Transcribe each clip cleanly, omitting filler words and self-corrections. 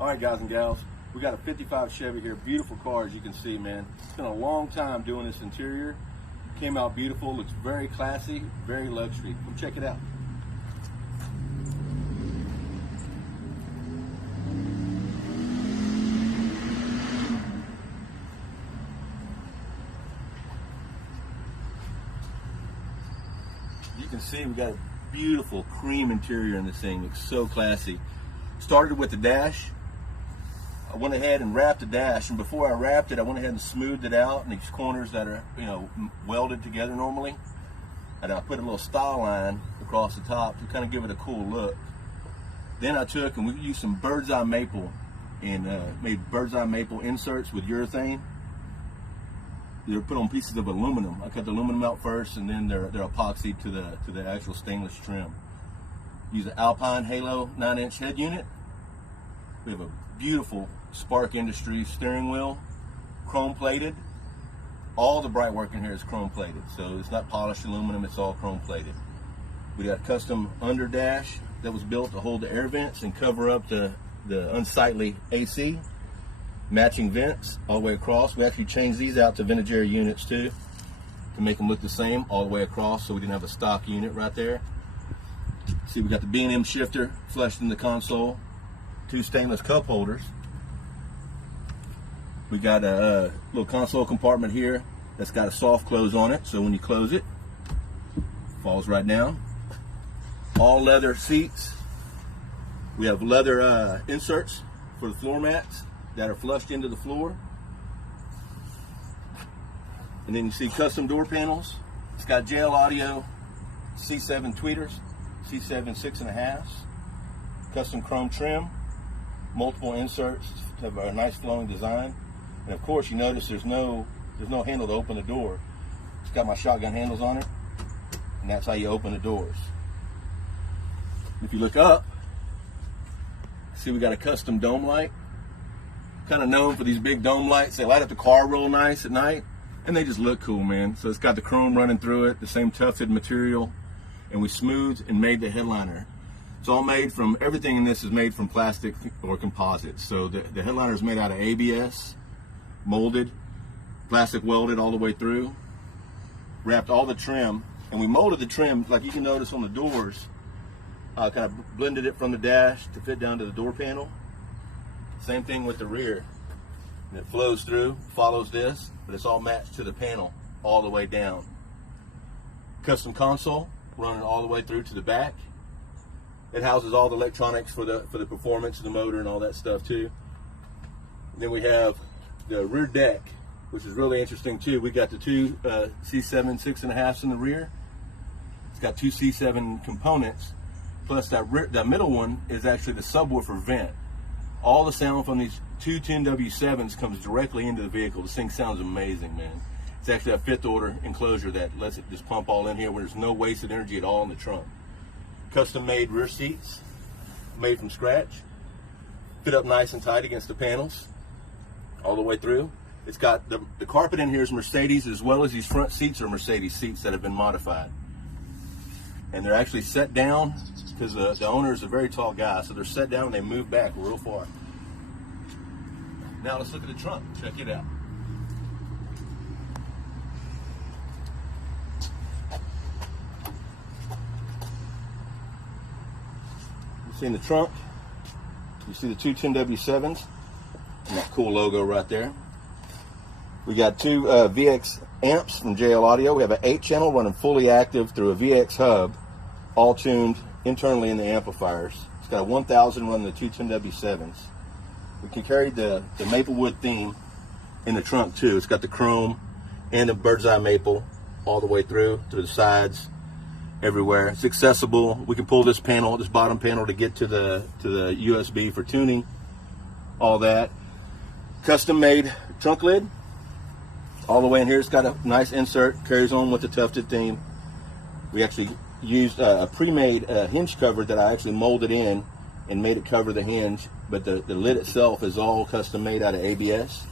All right, guys and gals, we got a 55 Chevy here. Beautiful car, as you can see, man. It's been a long time doing this interior. Came out beautiful, looks very classy, very luxury. Come check it out. You can see we got a beautiful cream interior in this thing. Looks so classy. Started with the dash. I went ahead and wrapped the dash, and before I wrapped it, I went ahead and smoothed it out in these corners that are, welded together normally. And I put a little style line across the top to kind of give it a cool look. Then I took and we used some bird's eye maple and made bird's eye maple inserts with urethane. They're put on pieces of aluminum. I cut the aluminum out first, and then they're epoxied to the actual stainless trim. Use an Alpine Halo 9-inch head unit. We have a beautiful Spark Industries steering wheel, chrome plated. All the bright work in here is chrome plated, so it's not polished aluminum, it's all chrome plated. We got a custom under dash that was built to hold the air vents and cover up the unsightly AC. Matching vents all the way across. We actually changed these out to vintage air units too, to make them look the same all the way across, so we didn't have a stock unit right there. See, we got the B&M shifter flushed in the console, 2 stainless cup holders. We got a little console compartment here that's got a soft close on it, so when you close it, it falls right down. All leather seats. We have leather inserts for the floor mats that are flushed into the floor. And then you see custom door panels. It's got JL Audio C7 tweeters, C7 6.5, custom chrome trim, multiple inserts to have a nice flowing design. And of course, you notice there's no handle to open the door. It's got my shotgun handles on it, and that's how you open the doors. If you look up, see we got a custom dome light. Kind of known for these big dome lights. They light up the car real nice at night, and they just look cool, man. So it's got the chrome running through it, the same tufted material, and we smoothed and made the headliner. It's all made from, everything in this is made from plastic or composite. So the headliner is made out of ABS, molded, plastic welded all the way through. Wrapped all the trim, and we molded the trim, like you can notice on the doors. Kind of blended it from the dash to fit down to the door panel. Same thing with the rear. And it flows through, follows this, but it's all matched to the panel all the way down. Custom console running all the way through to the back. It houses all the electronics for the performance of the motor and all that stuff too. And then we have the rear deck, which is really interesting too. We got the 2 C7 6.5s in the rear. It's got 2 C7 components, plus that middle one is actually the subwoofer vent. All the sound from these 2 10W7s comes directly into the vehicle. This thing sounds amazing, man. It's actually a 5th order enclosure that lets it just pump all in here where there's no wasted energy at all in the trunk. Custom made rear seats, made from scratch. Fit up nice and tight against the panels all the way through. It's got the carpet in here is Mercedes, as well as these front seats are Mercedes seats that have been modified. And they're actually set down because the owner is a very tall guy, so they're set down and they move back real far. Now let's look at the trunk. Check it out. You see in the trunk, you see the 2 10W7s and that cool logo right there. We got 2 VX amps from JL Audio. We have an 8-channel running fully active through a VX hub, all tuned internally in the amplifiers. It's got a 1000 running the 2 10W7s. We can carry the Maplewood theme in the trunk too. It's got the chrome and the bird's eye maple all the way through the sides, everywhere. It's accessible. We can pull this panel, this bottom panel, to get to the USB for tuning, all that. Custom made trunk lid all the way in here. It's got a nice insert, carries on with the tufted theme. We actually used a pre-made hinge cover that I actually molded in and made it cover the hinge, but the lid itself is all custom made out of ABS.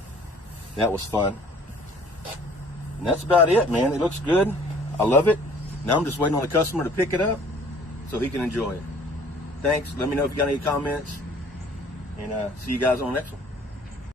That was fun. And that's about it, man. It looks good. I love it. Now I'm just waiting on the customer to pick it up so he can enjoy it. Thanks. Let me know if you got any comments. And see you guys on the next one.